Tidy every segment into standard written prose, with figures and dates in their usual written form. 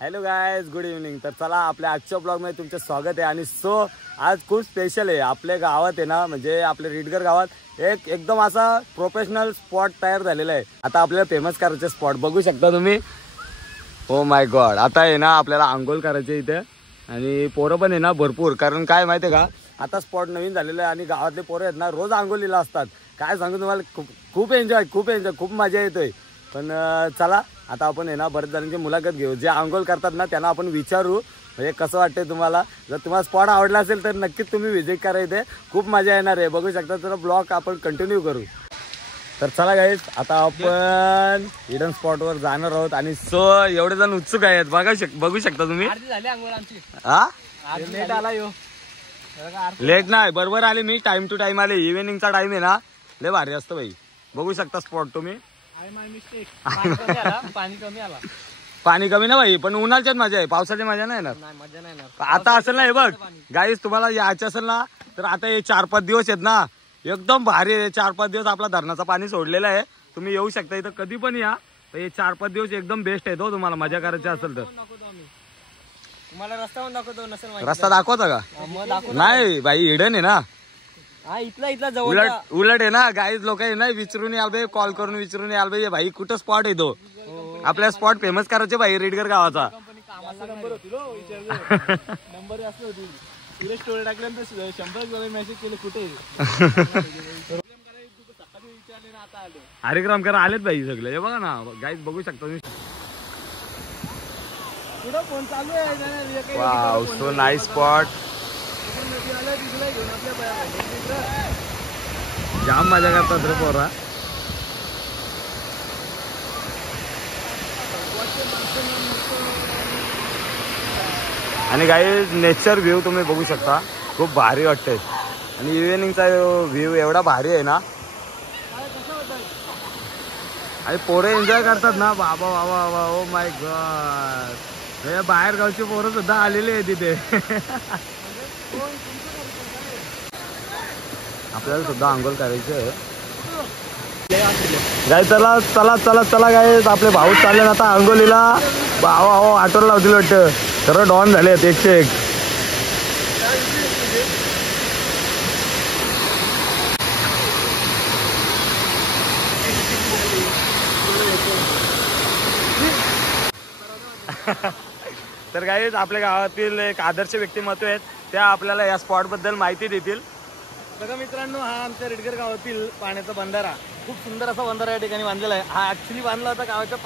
Hello guys, good evening. तर चला आपल्या आजच्या ब्लॉगमध्ये तुमचं स्वागत आहे. आणि सो आज खूप स्पेशल आहे. आपल्या गावात आहे ना, म्हणजे आपल्या रिडगर गावात एकदम असा प्रोफेशनल स्पॉट तयार झालेला आहे. आता आपल्याला फेमस करायचे स्पॉट बघू शकता तुम्ही. ओ माय गॉड, आता आहे ना आपल्याला आंघोळ करायचे इथे. आणि पोरं पण आहे ना भरपूर, कारण काय माहिती आहे का, आता स्पॉट नवीन झालेलं आहे आणि गावातले पोरं आहेत ना रोज आंघोळीला असतात. काय सांगू तुम्हाला, खूप एन्जॉय, खूप मजा येतोय. पण चला आता आपण आहे ना बरेच जणांची मुलाखत घेऊ. जे आंघोळ करतात ना त्यांना आपण विचारू म्हणजे कसं वाटतंय तुम्हाला. जर तुम्हाला स्पॉट आवडला असेल तर नक्कीच तुम्ही व्हिजिट करा, इथे खूप मजा येणार आहे. बघू शकता, तर ब्लॉग आपण कंटिन्यू करू. तर चला गाईज, आता आपण हिडन स्पॉटवर जाणार आहोत. आणि सो एवढे जण उत्सुक आहेत, बघू शकता तुम्ही. लेट आला यो, लेट नाही, बरोबर आले मी. टाइम टू टाइम आले. इव्हिनिंगचा टाइम आहे ना, लय भारी असतं भाई. बघू शकता स्पॉट तुम्ही. पाणी कमी ना भाई, पण उन्हाळ्यात मजा आहे, पावसाची मजा नाही ना. आता असेल ना, हे बघ गाईज, तुम्हाला यायचं असेल ना तर आता हे 4-5 दिवस आहेत ना, एकदम भारी आहे. 4-5 दिवस आपला धरणाचं पाणी सोडलेलं आहे. तुम्ही येऊ शकता इथं कधी पण या. हे 4-5 दिवस एकदम बेस्ट आहे. तो तुम्हाला मजा करायची असेल तर रस्ता दाखवता का? नाही भाई, हिडन आहे ना. इथला उलट आहे ना, गाईज लोक आहे ना विचारून याल भाई, कॉल करून विचारून याल भाई. भाई कुठं स्पॉट आहे तो, आपल्या स्पॉट फेमस करायचे भाई रिडगर गावाचा. स्टोरी टाकल्यानंतर 100 मेसेज केले कुठे. कार्यक्रम करा आलेत भाई सगळे. हे बघा ना गाईज, बघू शकता तुम्ही. फोन चालू आहे. Wow, so nice spot. जाम मजा करतात रे पोरा. आणि गाईज नेचर व्ह्यू तुम्ही बघू शकता, खूप भारी वाटतंय. आणि इव्हिनिंगचा व्ह्यू एवढा भारी आहे ना, आणि पोरं एन्जॉय करतात ना. बाबा बाबा बाबा, ओ माय गॉड, बाहेर गावची पोरं सुद्धा आलेली आहे तिथे. आपल्याला सुद्धा आंघोळ करायची आहे. गाय चला चला चला चला गाय, आपले भाऊ चालले ना आता आंघोळीला. भावा हो, आठवलं लावतील वाटतं. सर्व डॉन झाले आहेत एकशे एक. तर गाईज, आपल्या गावातील एक आदर्श व्यक्तिमत्व आहेत, त्या आपल्याला या स्पॉट बद्दल माहिती देतील. बघा मित्रांनो, हा आमच्या रिडगर गावातील पाण्याचा बंधारा, खूप सुंदर असा बंधारा या ठिकाणी बांधलेला आहे. हा ऍक्च्युली बांधला होता गावाच्या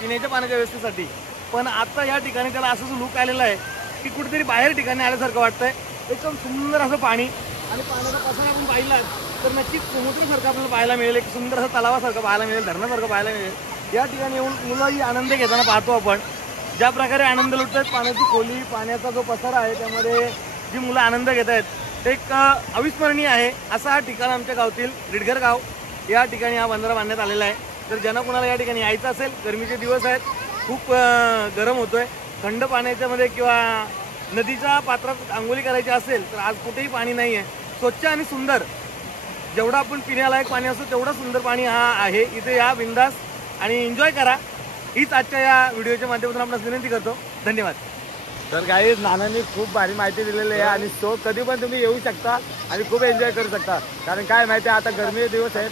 पिण्याच्या पाण्याच्या व्यवस्थेसाठी. पण आता या ठिकाणी त्याला असं लुक आलेला आहे की कुठेतरी बाहेर ठिकाणी आल्यासारखं वाटतंय. एकदम सुंदर असं पाणी, आणि पाण्याचा कसा आपण पाहिला तर नक्कीच समुद्रासारखं आपल्याला पाहायला मिळेल. एक सुंदर असं तलावासारखं पाहायला मिळेल, धरणासारखं पाहायला मिळेल. या ठिकाणी येऊन मुलंही आनंद घेताना पाहतो आपण. ज्या प्रकारे आनंद लुटतात, पाण्याची खोली, पाण्याचा जो पसारा आहे त्यामध्ये जी मुलं आनंद घेत आहेत, ते एक अविस्मरणीय आहे. असा हा ठिकाण आमच्या गावातील रिडगर गाव, या ठिकाणी हा बंधारा बांधण्यात आलेला आहे. तर ज्यांना कुणाला या ठिकाणी यायचं असेल, गरमीचे दिवस आहेत, खूप गरम होतोय, थंड पाण्याच्या मध्ये किंवा नदीच्या पात्रात आंघोळी करायची असेल तर आज कुठेही पाणी नाही आहे. स्वच्छ आणि सुंदर, जेवढं आपण पिण्यालायक पाणी असतो तेवढं सुंदर पाणी हा आहे. इथे या बिंदास आणि एन्जॉय करा. हीच आजच्या या व्हिडिओच्या माध्यमातून आपणास विनंती करतो. धन्यवाद. तर गाईज, नानांनी खूप भारी माहिती दिलेली आहे. आणि सो कधी पण तुम्ही येऊ शकता आणि खूप एन्जॉय करू शकता. कारण काय माहिती आहे, आता गरमी दिवस आहेत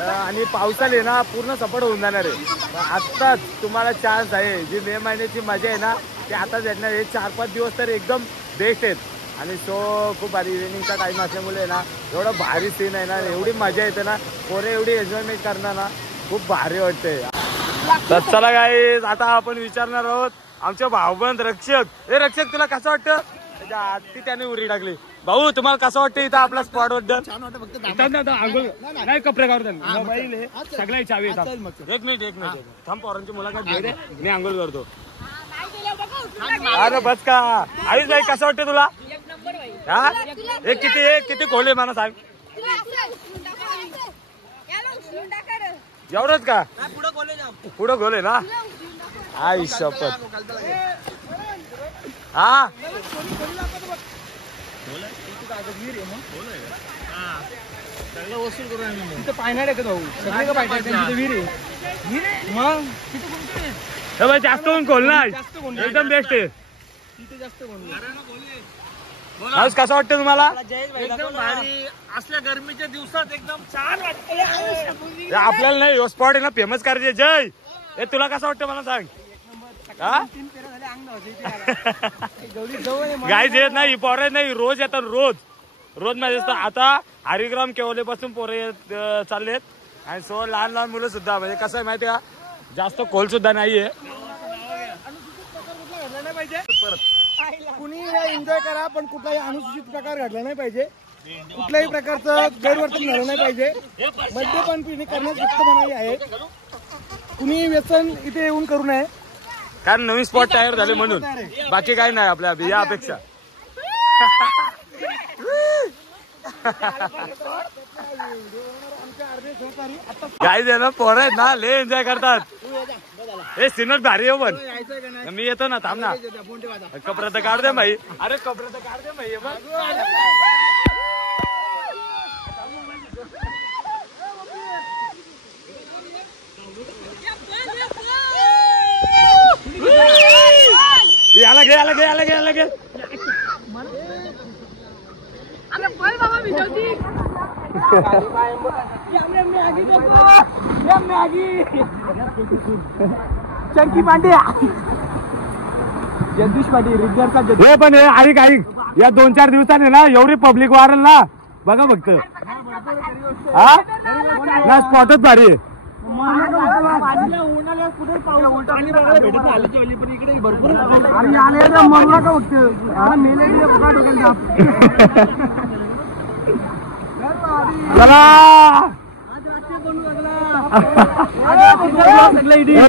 आणि पावसाने ना पूर्ण सपाट होऊन जाणार आहे. आत्ताच तुम्हाला चान्स आहे. जी मे महिन्याची मजा आहे ना, ते आताच भेटणार आहे. 4-5 दिवस तर एकदम बेस्ट आहेत. आणि सो खूप भारी इव्हिनिंगचा टाइम असल्यामुळे ना एवढं भारी सीन आहे ना, एवढी मजा येते ना, पोरे एवढी एन्जॉयमेंट करणार ना, खूप भारी वाटते. तर चला गाईज, आता आपण विचारणार आहोत आमचे भाऊबंद रक्षक. हे रक्षक, तुला कसं वाटतं? ती त्याने उरी टाकली. भाऊ, तुम्हाला कसं वाटतं इथं आपल्या स्पॉट बद्दल? नाही, कपडे काढतात, मोबाईल सगळ्या चावी येतात. एक मिनिट थांब, पोरांची मुलाखत घे रे, मी आंघोळ करतो. अरे बस का आईच नाही, कसं वाटतं तुला? हा, किती खोले मला सांग. एवढंच का? पुढं खोले ना. आई शपथ. हा, वसूल करू. पायनाड आहे का भाऊ? सगळे का पाहिजे विहीर आहे मग. जास्त होऊन खोल नाही एकदम बेस्ट आहे. हाऊस कसं वाटतं तुम्हाला? एकदम भारी. असल्या गरमीच्या दिवसात एकदम छान वाटतं. आपल्याला नाही स्पॉट आहे ना फेमस करायचे. जय हे तुला कसं वाटतं मला सांग. गाईज येत नाही पोरं नाही रोज येतात रोज मॅच असतात. आता हरिग्राम केवले पासून पोरे चाललेत आणि सो लहान लहान मुलं सुद्धा म्हणजे कसं आहे माहिती का जास्त खोल सुद्धा नाहीये. कुणी एन्जॉय करा पण कुठलाही अनुसूचित प्रकार घडला नाही पाहिजे. कुठल्याही प्रकारचं गैरवर्तन झालं नाही पाहिजे. मद्यपान पिणे करण्यास फक्त मनाई आहे. कुणी व्यसन इथे येऊन करू नये कारण नवीन स्पॉट तयार झाले म्हणून. बाकी काही नाही आपल्या या अपेक्षा. गाईज आहे ना पोरं आहेत ना लय एन्जॉय करतात. हे सिनर भारी आहे पण मी येतो ना थांब ना. कपडे तर काढ दे भाई. अरे कपडे तर काढ दे भाई. याला घे याला घे याला घे याला घे. चंकी पांड्या जगदीश पाटील रिग्गरचा हे पण हे ऐक या 2-4 दिवसांनी ना एवढी पब्लिक वाढेल ना बघा फक्त. हा ना स्पॉटच भारी आहे.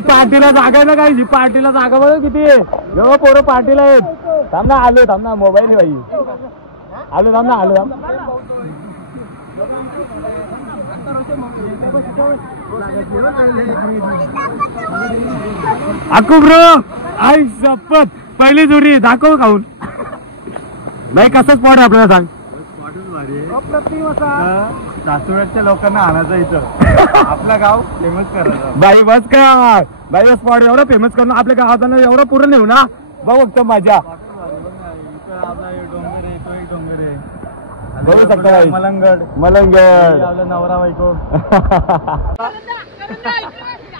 पार्टीला जागा ना काही पार्टीला जागा बघ किती जेव्हा पोरं पार्टीला आहेत. थांब ना आलो थांब ना मोबाईल भाई आलो थांब ना आलो थांब. अकू ब्रो आई शपथ पहिली जुरी दाखव खाऊन. नाही कसं स्पॉट आहे आपल्याला सांग. सासवडच्या लोकांना आणायचं इथं आपलं गाव फेमस करायचं. बाई बस का बाई स्पॉट एवढं फेमस करणं आपल्या गावात एवढं पूर्ण नेऊ ना बघ फक्त मजा. बघू शकता मलंगड नवरा बायको.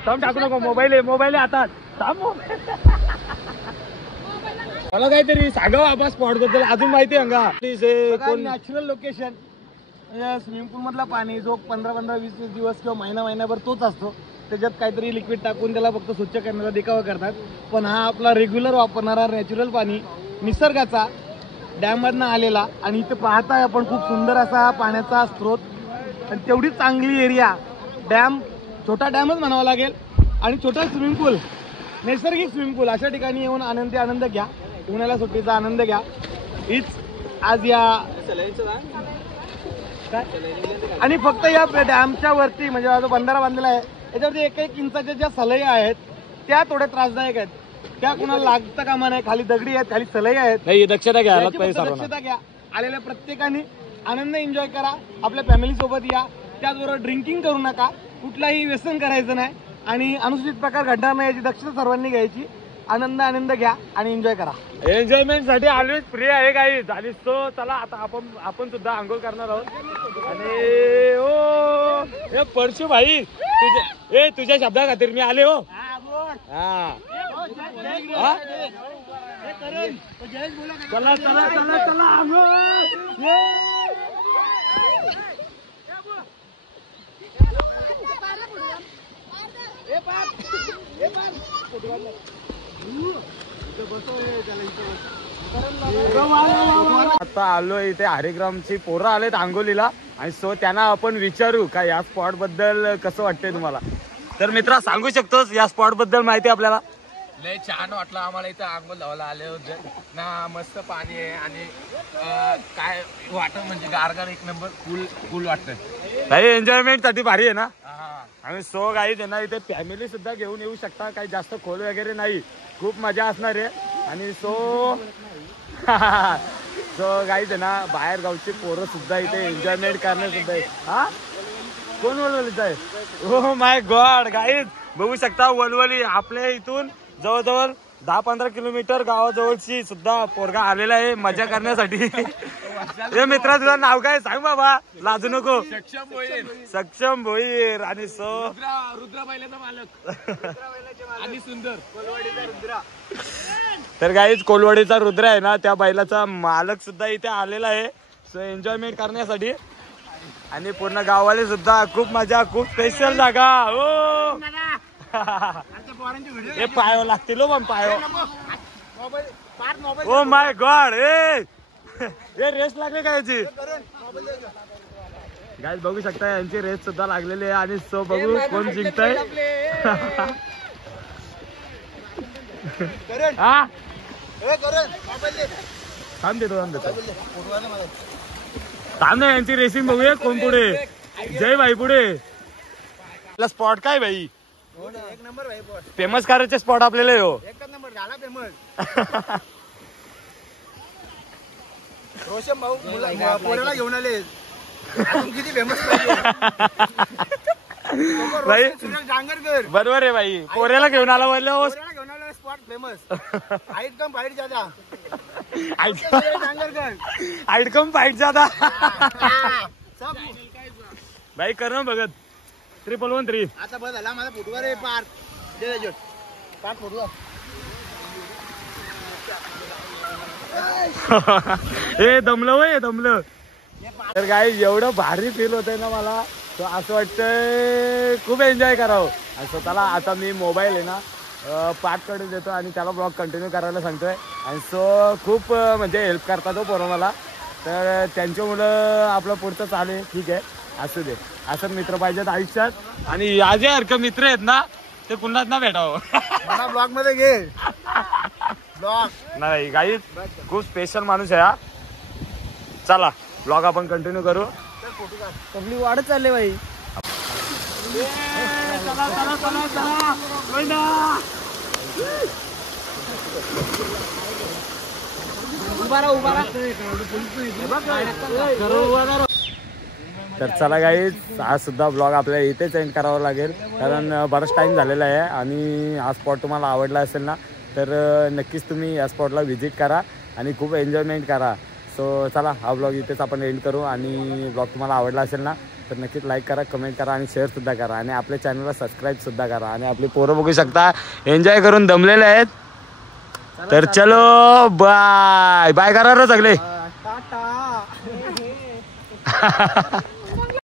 थांब टाकू नको मोबाईल हातात. मला काहीतरी सांगा बाबा स्पॉट बद्दल अजून माहिती आहे का? कोण नॅचरल लोकेशन स्विमिंग पूल मधला पाणी जो 15-20 दिवस किंवा महिनाभर तोच असतो. त्याच्यात काहीतरी लिक्विड टाकून त्याला फक्त स्वच्छ करण्याचा देखावा करतात. पण हा आपला रेग्युलर वापरणारा नॅचरल पाणी निसर्गाचा डॅम मधनं आलेला आणि इथे पाहताय आपण खूप सुंदर असा पाण्याचा स्रोत आणि तेवढी चांगली एरिया. डॅम छोटा डॅमच म्हणावा लागेल आणि छोटा स्विमिंग पूल नैसर्गिक स्विमिंग पूल अशा ठिकाणी येऊन आनंद घ्या. उन्हाळ्या सुट्टीचा आनंद घ्या. हीच आज या आणि फक्त या डॅमच्या वरती म्हणजे जो बंधारा बांधलेला आहे याच्यावरती 1-1 इंचाच्या ज्या सलई आहेत त्या थोड्या त्रासदायक आहेत. त्या कुणाला लागतं कामा नाही. खाली दगडी आहेत खाली सलई आहेत. दक्षता घ्या दक्षता घ्या. आलेल्या प्रत्येकाने आनंद एन्जॉय करा. आपल्या फॅमिली सोबत या. त्याचबरोबर ड्रिंकिंग करू नका. कुठलाही व्यसन करायचं नाही आणि अनुचित प्रकार घडणार नाही याची दक्षता सर्वांनी घ्यायची. आनंद घ्या आणि एन्जॉय करा. एन्जॉयमेंट साठी ऑलवेज फ्री आहे काही झालीच तो. चला आता आपण सुद्धा आंघोळ करणार आहोत. आणि ओ परशू भाई तुझ्या शब्दा खातीर मी आले हो. चला चला चला चला आंघोळ. आता आलो इथे हरिग्रामची पोरं आलेत आंघोलीला आणि सो त्यांना आपण विचारू का या स्पॉट बद्दल कसं वाटतंय तुम्हाला. तर मित्रा सांगू शकतोस या स्पॉट बद्दल माहिती आपल्याला. लय छान वाटलं आम्हाला इथं आंघोळ लावायला आले होते ना. मस्त पाणी आहे आणि काय वाटत म्हणजे गारगार एक नंबर कूल वाटतंय. काही एन्जॉयमेंट साठी भारी आहे ना. आणि सो गाईज आहे ना इथे फॅमिली सुद्धा घेऊन येऊ शकता. काही जास्त खोल वगैरे नाही. खूप मजा असणार आहे. आणि सो गाईज आहे ना बाहेर गावची पोरं सुद्धा इथे एन्जॉयमेंट करणार सुद्धा आहे. हा कोण वलवलीच आहे. ओ माय गॉड गाईज बघू शकता वलवली आपल्या इथून जवळजवळ 10-15 किलोमीटर गावाजवळची सुद्धा पोरगा आलेला आहे मजा करण्यासाठी. हे मित्रा तुझं नाव काय सांग बाबा, लाजू नको. सक्षम भोईर आणि रुद्रा बैलाचा मालक आणि सुंदर कोलवाडीचा रुद्रा. तर गाईज कोलवाडीचा रुद्र आहे ना, त्या बैलाचा मालक सुद्धा इथे आलेला आहे सो एन्जॉयमेंट करण्यासाठी. आणि पूर्ण गाववाले सुद्धा खूप मजा, खूप स्पेशल जागा. हो हे पायो लागतील हो, पण पायो. ओ माय गॉड, हे रेस लागले का याची? गाईज बघू शकता यांची रेस सुद्धा लागलेली आहे. आणि सो बघू कोण जिंकतंय. हा थांब देतो थांब ना, यांची रेसिंग बघूया कोण पुढे. जय भाई पुढे. स्पॉट काय भाई? एक नंबर भाई बॉस. फेमस करायचे स्पॉट आपल्याला हो. एकच नंबर झाला फेमस. रोशन भाऊ पोराला घेऊन आले. अजून किती फेमस भाई डांगरकर. बरोबर आहे भाई, पोऱ्याला घेऊन आला बोललो. घेऊन आला स्पॉट फेमस. हाईट कम फाईट ज्यादा. हाईट कम फाईट ज्यादा. भाई कर ना बघत 311 आता बस झाला माझा फुटवर आहे. पार फुटवर. हे दमलं वय दमलं. तर गाईज एवढं भारी फील होतंय ना मला, तो असं वाटतंय खूप एन्जॉय करावं. आणि स्वतःला आता मी मोबाईल आहे ना पाठकडे देतो आणि त्याला ब्लॉग कंटिन्यू करायला सांगतोय. आणि सो खूप म्हणजे हेल्प करतात तो पोरं मला. तर त्यांच्यामुळं आपलं पुढचं चालू आहे. ठीक आहे, असू दे. असं मित्र पाहिजेत आयुष्यात. आणि या जे हरकत मित्र आहेत ना ते पुन्हाच ना भेटावं. ब्लॉग मध्ये घे ब्लॉग. नाही गाईज खूप स्पेशल माणूस आहे हा. चला ब्लॉग आपण कंटिन्यू करू. पब्लिक वाढत चालले भाई. तर चला गाईज आज सुद्धा ब्लॉग आपल्याला इथेच एंड करावा लागेल, कारण बराच टाइम झालेला आहे. आणि हा स्पॉट तुम्हाला आवडला असेल ना तर नक्कीच तुम्ही या स्पॉटला व्हिजिट करा आणि खूप एन्जॉयमेंट करा. सो चला हा ब्लॉग इथेच आपण एंड करू. आणि ब्लॉग तुम्हाला आवडला असेल ना तर नक्कीच लाईक करा, कमेंट करा आणि शेअरसुद्धा करा. आणि आपल्या चॅनलला सबस्क्राईबसुद्धा करा. आणि आपली पोरं बघू शकता एन्जॉय करून दमलेले आहेत. तर चलो बाय बाय करा रे सगळे. टाटा.